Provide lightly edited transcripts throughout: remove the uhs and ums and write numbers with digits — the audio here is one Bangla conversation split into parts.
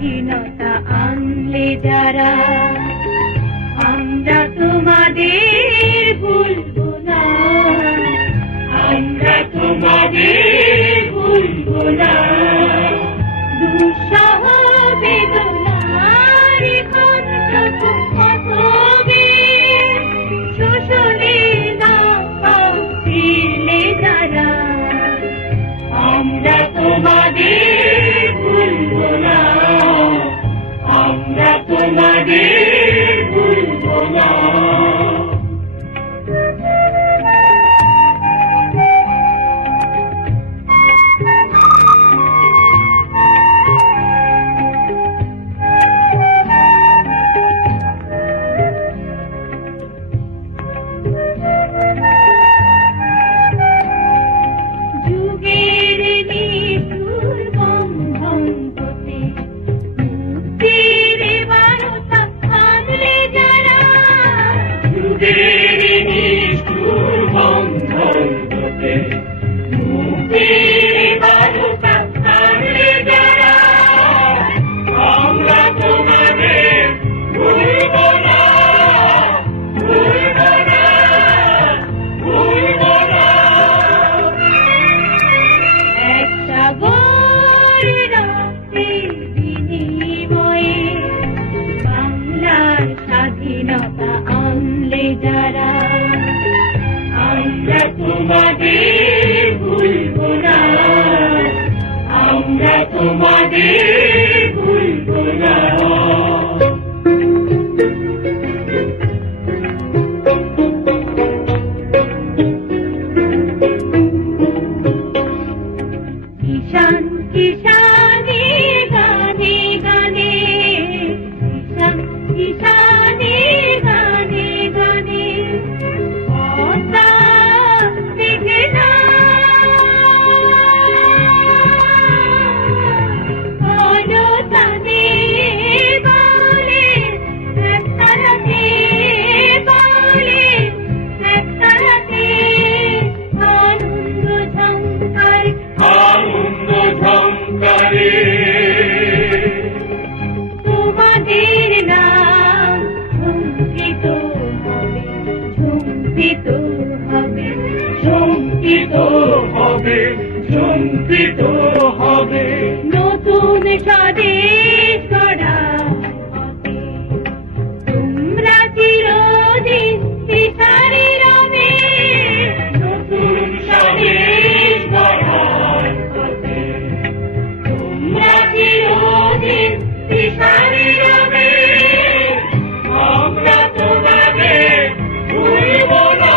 স্বাধীনতা আনলে যারা, আমরা তোমাদের ভুলবো না, আমরা তোমাদের ভুলবো না। দুঃসহ বেদনার কতবীর শোষণে না ফিরলে যারা, আমরা তোমাদের ভুলবো না, আমরা তোমাদের ভুলবো না। স্বাধীনতা আনলে যারা, আমরা তোমাদের ভুলবো না, আমরা তোমাদের ভুলবো না। কিষান কিষানে গানে গানে, কিষান কিষানে গানে গানে, কথা দেখে না অলতানে বলে একতারাতে, বলে একতারাতে আনন্দ ঝঙ্কার, আনন্দ ঝঙ্কারে তোমাদের নাম ঝঙ্কিত হবে, ঝঙ্কিত হবে, ঝঙ্কিত হবে, ঝঙ্কিত হবে। নতুন স্বদেশ গড়া হবে, তোমরা চিরদিন পিছারে রবে। নতুন স্বদেশ গড়া হবে, তোমরা চিরদিন পিছারে রবে। আমরা তোমাদের ভুলবো না,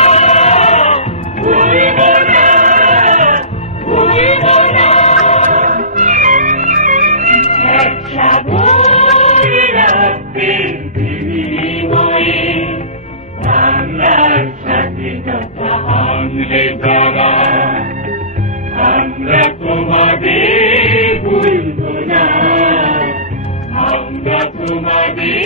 ভুলবো না, ভুলবো না। এক সাগর রক্তের বিনিময়ে বাংলার স্বাধীনতা আনলে যারা, আমরা তোমাদের ভুলবো না, আমরা তোমাদের